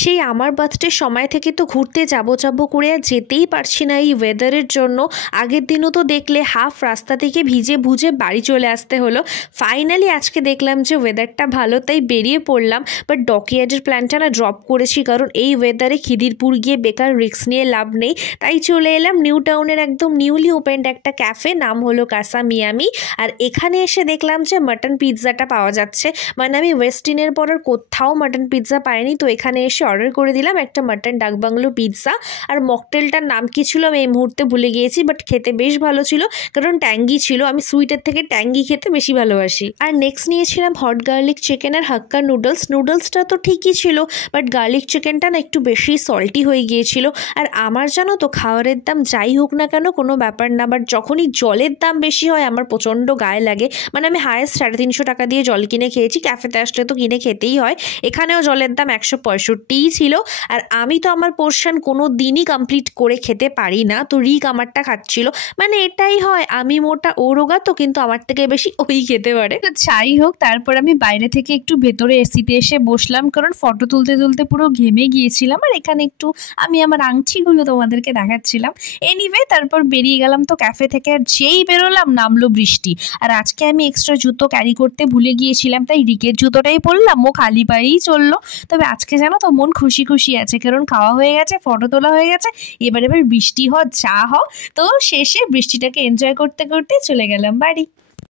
সেই আমার বার্থডের সময় থেকে তো ঘুরতে যাবো করে আর যেতেই পারছি না এই ওয়েদারের জন্য। আগের দিনও তো দেখলে হাফ রাস্তা থেকে ভিজে ভুজে বাড়ি চলে আসতে হলো। ফাইনালি আজকে দেখলাম যে ওয়েদারটা ভালো, তাই বেরিয়ে পড়লাম। বাট ডকইয়ার্ডের প্ল্যানটা না ড্রপ করেছি, কারণ এই ওয়েদারে খিদিরপুর গিয়ে বেকার রিস্ক নিয়ে লাভ নেই। তাই চলে এলাম নিউ টাউনের একদম নিউলি ওপেন্ড একটা ক্যাফে, নাম হলো কাসা মিয়ামি। আর এখানে এসে দেখলাম যে মাটন পিৎজাটা পাওয়া যাচ্ছে। মানে আমি ওয়েস্টিনের পর আর কোথাও মাটন পিৎজা পাইনি, তো এখানে এসে অর্ডার করে দিলাম একটা মাটন ডাক বাংলো পিৎজা। আর মকটেলটার নাম কি ছিল আমি এই মুহূর্তে ভুলে গিয়েছি, বাট খেতে বেশ ভালো ছিল, কারণ ট্যাঙ্গি ছিল। আমি সুইটের থেকে ট্যাঙ্গি খেতে বেশি ভালোবাসি। আর নেক্সট নিয়েছিলাম হট গার্লিক চিকেন আর হাক্কা নুডলস। নুডলসটা তো ঠিকই ছিল, বাট গার্লিক চিকেনটা না একটু বেশি সল্টি হয়ে গিয়েছিল। আর আমার জানো তো খাবারের দাম যাই হোক না কেন কোনো ব্যাপার না, বাট যখনই জলের দাম বেশি হয় আমার প্রচণ্ড গায়ে লাগে। মানে আমি হায়েস্ট 350 টাকা দিয়ে জল কিনে খেয়েছি, ক্যাফেতে আসলে তো কিনে খেতেই হয়। এখানেও জলের দাম 165 ছিল। আর আমি তো আমার পোর্শন কোনো দিনই কমপ্লিট করে খেতে পারি না, তো রিক আমারটা খাচ্ছিল। মানে এটাই হয়, আমি মোটা ও রোগা, তো কিন্তু আমার থেকে বেশি ওই খেতে পারে। তো যাই হোক, তারপর আমি বাইরে থেকে একটু ভেতরে এসিতে এসে বসলাম, কারণ ফটো তুলতে তুলতে পুরো ঘেমে গিয়েছিলাম। আর এখানে একটু আমি আমার আংটিগুলো তোমাদেরকে দেখাচ্ছিলাম। এনিওয়ে তারপর বেরিয়ে গেলাম তো ক্যাফে থেকে। আর যেই বেরোলাম নামলো বৃষ্টি। আর আজকে আমি এক্সট্রা জুতো ক্যারি করতে ভুলে গিয়েছিলাম, তাই রিকের জুতোটাই পরলাম, ও খালি পায়েই চললো। তবে আজকে জানো তো মন খুশি খুশি আছে, কারণ খাওয়া হয়ে গেছে, ফটো তোলা হয়ে গেছে। এবার বৃষ্টি হ যা হ, তো শেষে বৃষ্টিটাকে এনজয় করতে করতে চলে গেলাম বাড়ি।